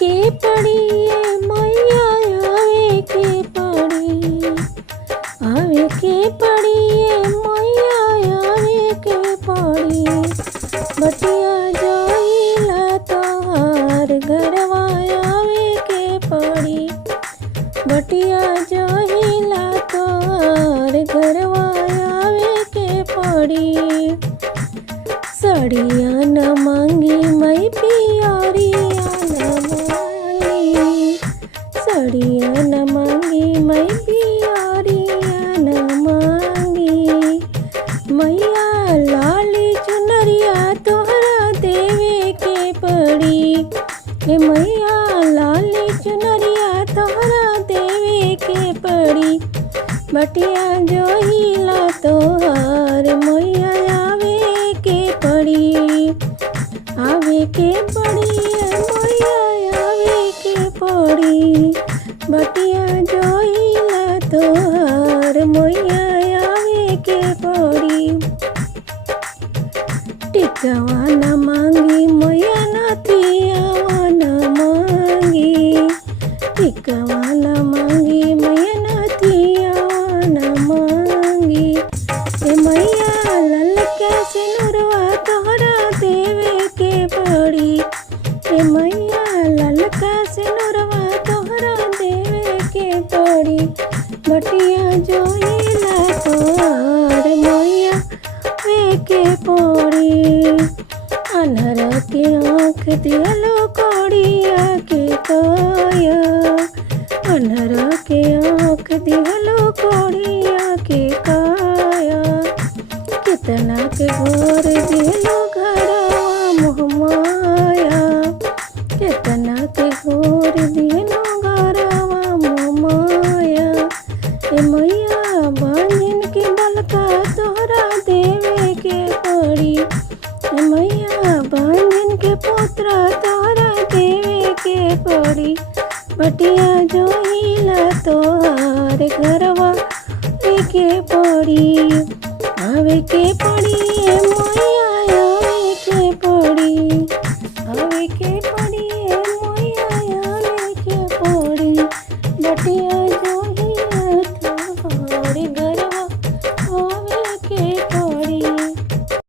के पड़ी ये मैया आवे के पड़ी, आवे के पड़ी ये मैया आवे के पड़ी। बटिया जोइला तोहार घरवा आवे के पड़ी, बटिया जोइला तोहार घरवा आवे के पड़ी। सड़िया न मांगी मैं पियरिया न मांगी, सड़िया न मांगी मैं पियरिया न मांगी। मैया लाली चुनरिया तोहरा देवे के पड़ी, हे मैया लाली चुनरिया तोहरा देवे के पड़ी। बटिया जोहिला तोहार मैया आवे के पड़ी, आवे के पड़ी मैया आवे के पड़ी। बटिया जोहिला तोहार मैया आवे के पड़ी। टिकवा न मांगी मैया नथियावा न मांगी, टिकवा न मांगी मैया नथियावा न मांगी। ए मैया ललका सिनुरवा तोहरा देवे के पड़ी, ए मैया ललका सिनुरवा तोहरा देवे के पड़ी। बटिया जोइला तोहार मैया वे के पड़ी। अन्हरा के आँख दिहलो कोड़िया के काया, अन्हरा के आँख दिहलो कोड़िया के काया। कितना के घोर दिहलो घरवा मोहमाया, कितना के घोर दिहलो घरवा मोहमाया। ए मैया बांझिन के बलका तोहरा देवे के पड़ी, ए मैया बांझिन के पुत्रा तोहरा देवे के पड़ी। बटिया जोहिला तोहार घरवा के पड़ी, आवे के पड़ी